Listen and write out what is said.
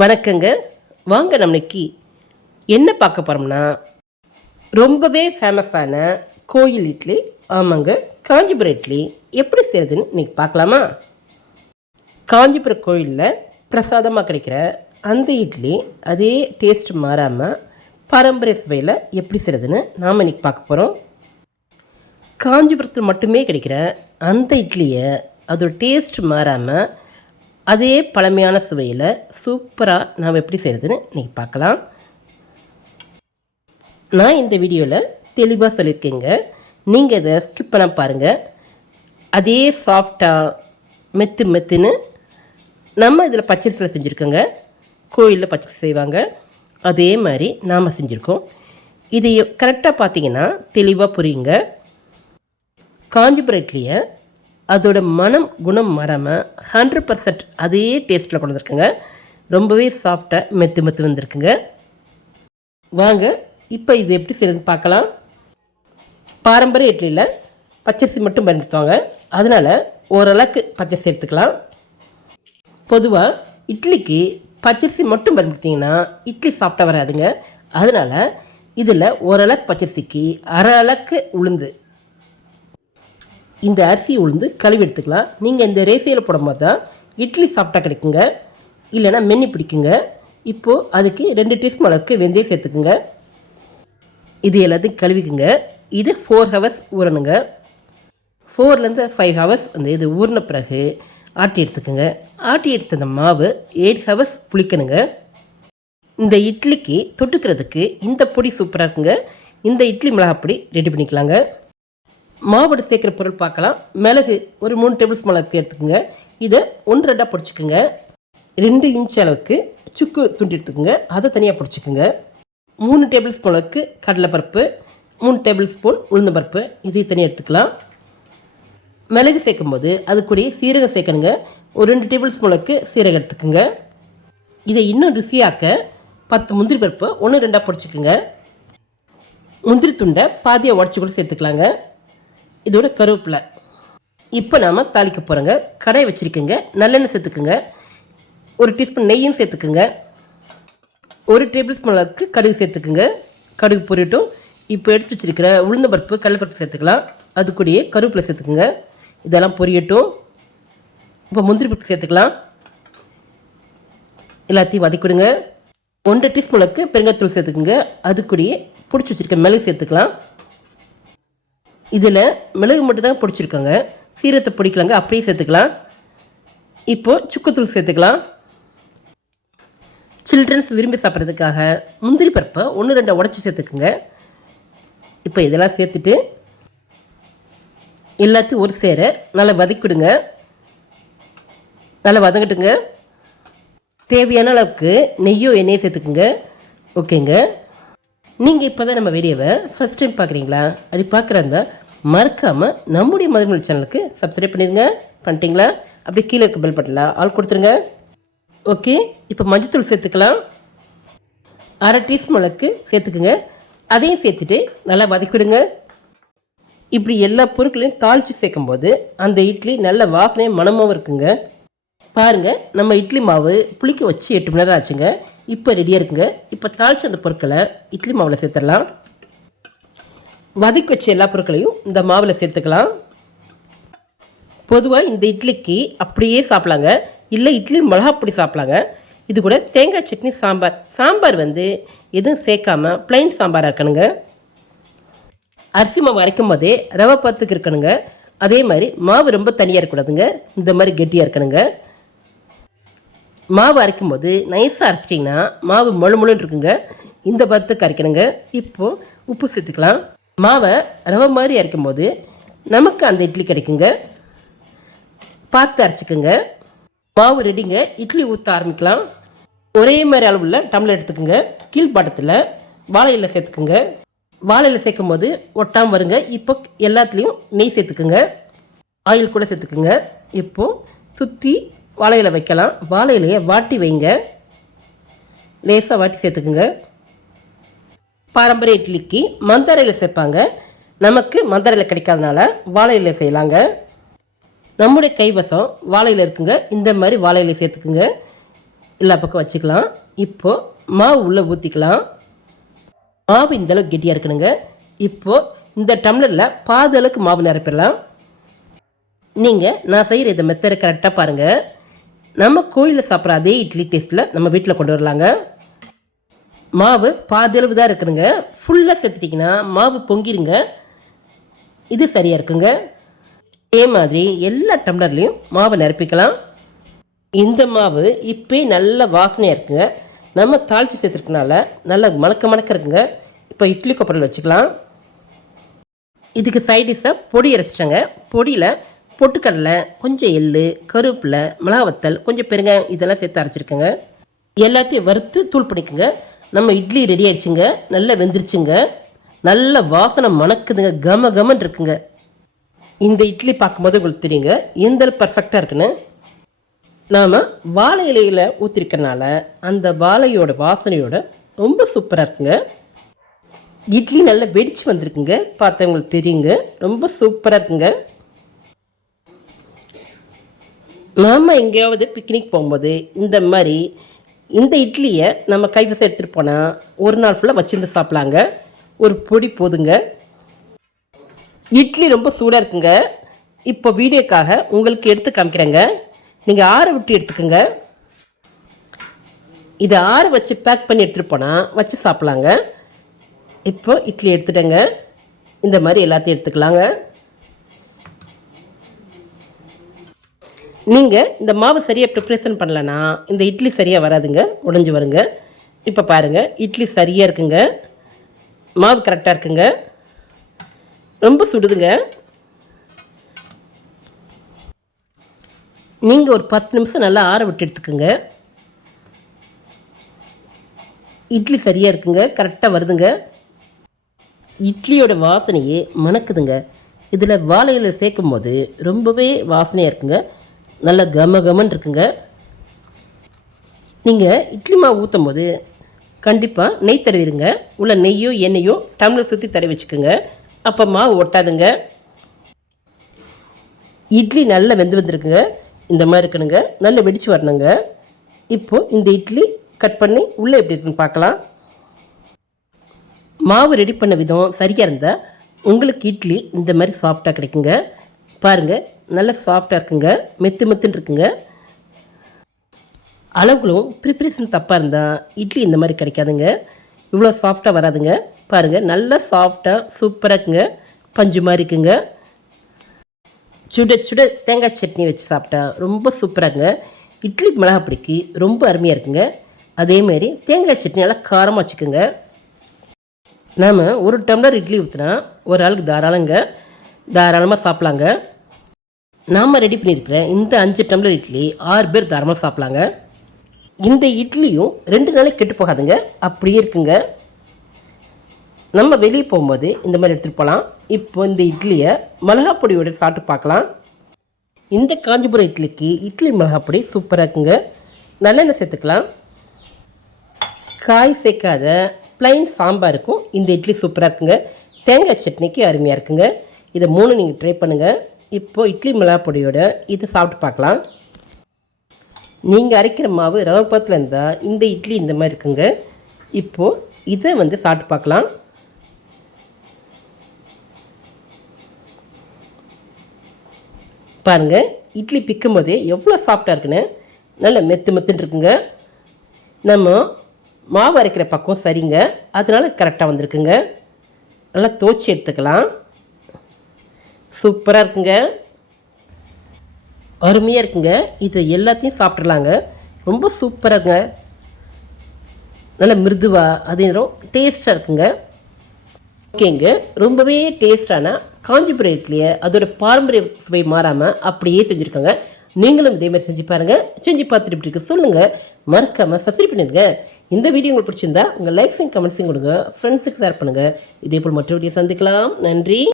வணக்கங்க. வாங்க நம்ம இன்னைக்கு என்ன பார்க்க போகிறோம்னா, ரொம்பவே ஃபேமஸான கோயில் இட்லி. ஆமாங்க, காஞ்சிபுரம் இட்லி எப்படி செய்கிறதுன்னு இன்றைக்கி பார்க்கலாமா? காஞ்சிபுரம் கோயிலில் பிரசாதமாக கிடைக்கிற அந்த இட்லி அதே டேஸ்ட் மாறாமல் பாரம்பரிய சுவையில் எப்படி செய்கிறதுன்னு நாம் இன்றைக்கி பார்க்க போகிறோம். காஞ்சிபுரத்தில் மட்டுமே கிடைக்கிற அந்த இட்லியை அதோட டேஸ்ட் மாறாமல் அதே பழமையான சுவையில் சூப்பராக நாம் எப்படி செய்கிறதுன்னு இன்றைக்கி பார்க்கலாம். நான் இந்த வீடியோவில் தெளிவாக சொல்லியிருக்கேங்க. நீங்கள் இதை ஸ்கிப் பண்ண பாருங்கள். அதே சாஃப்டாக மெத்துன்னு நம்ம இதில் பச்சரிசியில் செஞ்சுருக்கோங்க. கோயிலில் பச்சரிசி செய்வாங்க, அதே மாதிரி நாம் செஞ்சுருக்கோம். இது கரெக்டாக பார்த்தீங்கன்னா தெளிவாக புரியுங்க. காஞ்சிபுரம் இட்லியை அதோட மனம் குணம் மாறாமல் 100% அதே டேஸ்ட்டில் கொண்டு வந்துருக்குங்க. ரொம்பவே சாஃப்டாக மெத்து வந்திருக்குங்க. வாங்க இப்போ இது எப்படி செய்யறது பார்க்கலாம். பாரம்பரிய இட்லியில் பச்சரிசி மட்டும் பயன்படுத்துவாங்க, அதனால் ஓரளவுக்கு பச்சரிசி எடுத்துக்கலாம். பொதுவாக இட்லிக்கு பச்சரிசி மட்டும் பயன்படுத்திங்கன்னா இட்லி சாஃப்டாக வராதுங்க. அதனால் இதில் ஓரளவுக்கு பச்சரிசிக்கு அரை அளவுக்கு உளுந்து, இந்த அரிசி உளுந்து கழுவி எடுத்துக்கலாம். நீங்கள் இந்த ரேசியில் போடும்போது தான் இட்லி சாஃப்டாக கிடைக்குங்க, இல்லைனா மென்னி பிடிக்குங்க. இப்போது அதுக்கு 2 டீஸ்பூன் அளவுக்கு வெந்தயம் சேர்த்துக்குங்க. இது எல்லாத்தையும் கழுவிக்குங்க. இது 4 ஹவர்ஸ் ஊறணுங்க. 4லேருந்து 5 ஹவர்ஸ் அந்த இது ஊறின பிறகு ஆட்டி எடுத்துக்கோங்க. ஆட்டி எடுத்த அந்த மாவு 8 ஹவர்ஸ் புளிக்கணுங்க. இந்த இட்லிக்கு தொட்டுக்கிறதுக்கு இந்த பொடி சூப்பராக இருக்குங்க. இந்த இட்லி மிளகாப்பொடி ரெடி பண்ணிக்கலாங்க. மாவோட சேர்க்குற பொருள் பார்க்கலாம். மிளகு ஒரு 3 டேபிள் ஸ்பூன் அளவுக்கு எடுத்துக்கோங்க. இதை 1-2 பொடிச்சுக்குங்க. 2 இன்ச் அளவுக்கு சுக்கு துண்டி எடுத்துக்கோங்க, அதை தனியாக பொடிச்சுக்குங்க. 3 டேபிள் ஸ்பூன் அளவுக்கு கடலைப்பருப்பு, 3 டேபிள் ஸ்பூன் உளுந்து பருப்பு, இதை தனியாக எடுத்துக்கலாம். மிளகு சேர்க்கும்போது அது கூட சீரகம் சேர்க்கணுங்க. ஒரு 2 டேபிள் ஸ்பூன் அளவுக்கு சீரகம் எடுத்துக்கோங்க. இதை இன்னும் ருசியாக்க 10 முந்திரி பருப்பு 1-2 பொடிச்சுக்குங்க. முந்திரி துண்டை பாதியாக உடச்சி கூட சேர்த்துக்கலாங்க. இதோட கருவேப்பிலை. இப்போ நாம் தாளிக்க போகிறோங்க. கடாய் வச்சுருக்குங்க. நல்லெண்ணெய் சேர்த்துக்குங்க. 1 டீஸ்பூன் நெய்யும் சேர்த்துக்குங்க. 1 டேபிள் ஸ்பூன் அளவுக்கு கடுகு சேர்த்துக்குங்க. கடுகு பொரியட்டும். இப்போ எடுத்து வச்சுருக்கிற உளுந்த பருப்பு கடலைப்பருப்பு சேர்த்துக்கலாம். அது கூடயே கருவேப்பிலை சேர்த்துக்குங்க. இதெல்லாம் பொரியட்டும். இப்போ முந்திரி பருப்பு சேர்த்துக்கலாம். எல்லாத்தையும் வதக்கிவிடுங்க. 1 டீஸ்பூன் அளவுக்கு பெருங்காயத்தூள் சேர்த்துக்குங்க. அது கூடயே பிடிச்சி வச்சுருக்க மிளகு சேர்த்துக்கலாம். இதில் மிளகு மட்டும் தான் பிடிச்சிருக்கோங்க, சீரகத்தை பிடிக்கலாங்க, அப்படியே சேர்த்துக்கலாம். இப்போது சுக்குத்தூள் சேர்த்துக்கலாம். சில்ட்ரன்ஸ் விரும்பி சாப்பிட்றதுக்காக முந்திரி பருப்பை 1-2 உடச்சி சேர்த்துக்குங்க. இப்போ இதெல்லாம் சேர்த்துட்டு எல்லாத்தையும் ஒரு சேர நல்லா வதக்கிவிடுங்க. நல்லா வதங்கட்டுங்க. தேவையான அளவுக்கு நெய்யோ எண்ணெயை சேர்த்துக்குங்க. ஓகேங்க. நீங்கள் இப்போ தான் நம்ம வீடியோவை ஃபஸ்ட் டைம் பார்க்குறீங்களா? அப்படி பார்க்குறாந்தா மறக்காமல் நம்முடைய மதுமொழி சேனலுக்கு சப்ஸ்கிரைப் பண்ணிடுங்க. பண்ணிட்டீங்களா? அப்படி கீழே இருக்க பெல் பட்டனில் ஆல் கொடுத்துருங்க. ஓகே. இப்போ மஞ்சத்தூள் சேர்த்துக்கலாம். 1/2 டீஸ்பூன் அளவுக்கு சேர்த்துக்குங்க. அதையும் சேர்த்துட்டு நல்லா வதக்கிவிடுங்க. இப்படி எல்லா பொருட்களையும் தாளித்து சேர்க்கும்போது அந்த இட்லி நல்ல வாசனையும் மணமாகவும் இருக்குங்க. பாருங்கள், நம்ம இட்லி மாவு புளிக்க வச்சு 8 மணி நேரம் ஆச்சுங்க. இப்போ ரெடியாக இருக்குங்க. இப்போ தாளித்து அந்த பொருட்களை இட்லி மாவில் சேர்த்துடலாம். வதக்கி வச்ச எல்லா பொருட்களையும் இந்த மாவில் சேர்த்துக்கலாம். பொதுவாக இந்த இட்லிக்கு அப்படியே சாப்பிட்லாங்க, இல்லை இட்லி மிளகாப்பொடி சாப்பிட்லாங்க. இது கூட தேங்காய் சட்னி, சாம்பார் எதுவும் சேர்க்காமல் ப்ளைன் சாம்பாராக இருக்கணுங்க. அரிசி மாவு அரைக்கும் போதே ரவை பார்த்துக்கு இருக்கணுங்க. அதே மாதிரி மாவு ரொம்ப தனியாக இருக்கக்கூடாதுங்க, இந்த மாதிரி கெட்டியாக இருக்கணுங்க. மாவு அரைக்கும் போது நைஸாக அரைச்சிட்டிங்கன்னா மாவு முழுன்னு இருக்குங்க, இந்த பதத்துக்கு அரைக்கணுங்க. இப்போது உப்பு சேர்த்துக்கலாம். மாவை ரவை மாதிரி அரைக்கும் போது நமக்கு அந்த இட்லி கிடைக்குங்க. பார்த்து அரைச்சிக்குங்க. மாவு ரெடிங்க. இட்லி ஊற்ற ஆரம்பிக்கலாம். ஒரே மாதிரி அளவுள்ள டம்ளர் எடுத்துக்கோங்க. கீழ்பாட்டத்தில் வாழை இலை சேர்த்துக்குங்க. வாழை இலை சேர்க்கும் போது ஒட்டாமல் வருங்க. இப்போ எல்லாத்துலேயும் நெய் சேர்த்துக்குங்க, ஆயில் கூட சேர்த்துக்குங்க. இப்போது சுற்றி வாழை இலை வைக்கலாம். வாழை இலையை வாட்டி வைங்க, லேசாக வாட்டி சேர்த்துக்குங்க. பாரம்பரிய இட்லிக்கு மந்தார இலை சேர்ப்பாங்க. நமக்கு மந்தார இலை கிடைக்காதனால வாழை இலை செய்யலாங்க. நம்முடைய கைவசம் வாழை இலை இருக்குங்க. இந்த மாதிரி வாழை இலை சேர்த்துக்குங்க. எல்லா பக்கம் வச்சுக்கலாம். இப்போது மாவு உள்ளே ஊற்றிக்கலாம். மாவு இந்தளவுக்கு கெட்டியாக இருக்கணுங்க. இப்போது இந்த டம்ளரில் பாதி அளவுக்கு மாவு நிரப்பிடலாம். நீங்கள் நான் செய்கிற இந்த மெத்தடை கரெக்டாக பாருங்கள். நம்ம கோயிலில் சாப்பிட்ற அதே இட்லி டேஸ்ட்டில் நம்ம வீட்டில் கொண்டு வரலாங்க. மாவு பாதி அளவு தான் இருக்குதுங்க. ஃபுல்லாக சேர்த்துட்டிங்கன்னா மாவு பொங்கிடுங்க. இது சரியாக இருக்குங்க. அதே மாதிரி எல்லா டம்ளர்லேயும் மாவை நிரப்பிக்கலாம். இந்த மாவு இப்போ நல்ல வாசனையாக இருக்குங்க. நம்ம தாளித்து சேர்த்துருக்கனால நல்லா மணக்க இருக்குங்க. இப்போ இட்லி கொப்பரையில் வச்சுக்கலாம். இதுக்கு சைடிஷாக பொடி அரைச்சிட்டாங்க. பொடியில் பொட்டுக்கடலை, கொஞ்சம் எள்ளு, கருவேப்பிலை, மிளகாவத்தல், கொஞ்சம் பெருங்காயம் இதெல்லாம் சேர்த்து அரைச்சிருக்கேங்க. எல்லாத்தையும் வறுத்து தூள் பண்ணிக்கோங்க. நம்ம இட்லி ரெடி ஆயிடுச்சுங்க. நல்லா வெந்துருச்சுங்க. நல்ல வாசனை மணக்குதுங்க. கமன்னு இருக்குங்க. இந்த இட்லி பார்க்கும்போது உங்களுக்கு தெரியுங்க எந்த பர்ஃபெக்டாக இருக்குன்னு. நாம் வாழை இலையில் ஊற்றிருக்கனால அந்த வாழையோட வாசனையோட ரொம்ப சூப்பராக இருக்குங்க. இட்லி நல்லா வெடித்து வந்திருக்குங்க. பார்த்தவங்களுக்கு தெரியுங்க. ரொம்ப சூப்பராக இருக்குங்க. நாம் எங்கேயாவது பிக்னிக் போகும்போது இந்த மாதிரி இந்த இட்லியை நம்ம கைவசம் எடுத்துகிட்டு போனால் ஒரு நாள் ஃபுல்லாக வச்சுருந்து சாப்பிட்லாங்க. ஒரு பொடி போதுங்க. இட்லி ரொம்ப சூடாக இருக்குங்க. இப்போ வீடியோக்காக உங்களுக்கு எடுத்து காமிக்கிறேங்க. நீங்கள் ஆற விட்டு எடுத்துக்கோங்க. இதை ஆற வச்சு பேக் பண்ணி எடுத்துகிட்டு போனால் வச்சு சாப்பிட்லாங்க. இப்போ இட்லி எடுத்துட்டேங்க. இந்த மாதிரி எல்லாத்தையும் எடுத்துக்கலாங்க. நீங்கள் இந்த மாவு சரியாக ப்ரிப்ரேஷன் பண்ணலன்னா இந்த இட்லி சரியாக வராதுங்க, உடைஞ்சி வருங்க. இப்போ பாருங்கள் இட்லி சரியாக இருக்குங்க. மாவு கரெக்டாக இருக்குங்க. ரொம்ப சுடுதுங்க. நீங்கள் ஒரு 10 நிமிஷம் நல்லா ஆற விட்டு எடுத்துக்கோங்க. இட்லி சரியாக இருக்குங்க. கரெக்டாக வருதுங்க. இட்லியோட வாசனையே மணக்குதுங்க. இதில் வாழையில் சேர்க்கும் போது ரொம்பவே வாசனையாக இருக்குங்க. நல்லா கமன்னு இருக்குங்க. நீங்கள் இட்லி மாவு ஊற்றும் போது கண்டிப்பாக நெய் தடவிடுங்க. உள்ள நெய்யோ எண்ணெயோ டம்ளர் சுற்றி தடவி வச்சுக்கோங்க. அப்போ மாவு ஒட்டாதுங்க. இட்லி நல்லா வெந்து வந்துருக்குங்க. இந்த மாதிரி இருக்கணுங்க. நல்லா வெடித்து வரணுங்க. இப்போது இந்த இட்லி கட் பண்ணி உள்ளே எப்படி இருக்குன்னு பார்க்கலாம். மாவு ரெடி பண்ண விதம் சரியாக இருந்தால் உங்களுக்கு இட்லி இந்த மாதிரி சாஃப்டாக கிடைக்குங்க. பாருங்கள் நல்லா சாஃப்டாக இருக்குங்க. மெத்துன்னு இருக்குங்க. அளவுகளும் ப்ரிப்ரேஷன் தப்பாக இருந்தால் இட்லி இந்த மாதிரி கிடைக்காதுங்க. இவ்வளோ சாஃப்டாக வராதுங்க. பாருங்கள் நல்லா சாஃப்டாக சூப்பராக இருக்குங்க. பஞ்சு மாதிரி இருக்குங்க. சுட தேங்காய் சட்னி வச்சு சாப்பிட்டா ரொம்ப சூப்பராகுங்க. இட்லி மிளகாப்பொடிக்கு ரொம்ப அருமையாக இருக்குங்க. அதேமாரி தேங்காய் சட்னி நல்லா காரமாக வச்சுக்கோங்க. நாம் ஒரு டம்ளர் இட்லி ஊற்றினா ஒரு ஆளுக்கு தாராளமாக சாப்பிட்லாங்க. நாம் ரெடி பண்ணியிருக்கிற இந்த 5 டம்ளர் இட்லி 6 பேர் தாராளமாக சாப்பிட்லாங்க. இந்த இட்லியும் 2 நாளைக்கு கெட்டு போகாதுங்க. அப்படியே இருக்குங்க. நம்ம வெளியே போகும்போது இந்த மாதிரி எடுத்துகிட்டு போகலாம். இப்போ இந்த இட்லியை மிளகாப்பொடியோடு சாப்பிட்டு பார்க்கலாம். இந்த காஞ்சிபுரம் இட்லிக்கு இட்லி மிளகாப்பொடி சூப்பராக இருக்குங்க. நல்லெண்ணெய் சேர்த்துக்கலாம். காய் சேர்க்காத ப்ளைன் சாம்பாருக்கும் இந்த இட்லி சூப்பராக இருக்குங்க. தேங்காய் சட்னிக்கு அருமையாக இருக்குங்க. இதை 3 நீங்கள் ட்ரை பண்ணுங்கள். இப்போது இட்லி மிளகாப்பொடியோட இதை சாப்பிட்டு பார்க்கலாம். நீங்கள் அரைக்கிற மாவு ரவை பத்தில் இருந்தால் இந்த இட்லி இந்த மாதிரி இருக்குங்க. இப்போது இதை சாப்பிட்டு பார்க்கலாம். பாருங்கள் இட்லி பிக்கும் போதே எவ்வளோ சாஃப்டாக இருக்குன்னு. நல்ல மெத்துன்னு இருக்குங்க. நம்ம மாவு அரைக்கிற பக்கம் சரிங்க, அதனால் கரெக்டாக வந்திருக்குங்க. நல்லா தோச்சி எடுத்துக்கலாம். சூப்பராக இருக்குங்க. அருமையாக இருக்குங்க. இது எல்லாத்தையும் சாப்பிட்றலாங்க. ரொம்ப சூப்பராக நல்லா மிருதுவாக அதே நேரம் டேஸ்ட்டாக இருக்குங்க. ஓகேங்க. ரொம்பவே டேஸ்டான காஞ்சிபுரம் இட்லியை அதோட பாரம்பரிய சுவை மாறாமல் அப்படியே செஞ்சுருக்காங்க. நீங்களும் இதே மாதிரி செஞ்சு பாருங்கள். செஞ்சு பார்த்துட்டு இப்படி இருக்கு சொல்லுங்கள். மறக்காமல் சப்ஸ்கிரைப் பண்ணிடுங்க. இந்த வீடியோ உங்களுக்கு பிடிச்சிருந்தா உங்கள் லைக்ஸையும் கமெண்ட்ஸையும் கொடுங்க. ஃப்ரெண்ட்ஸுக்கு ஷேர் பண்ணுங்கள். இதே போல் மற்ற வீடியோ சந்திக்கலாம். நன்றி.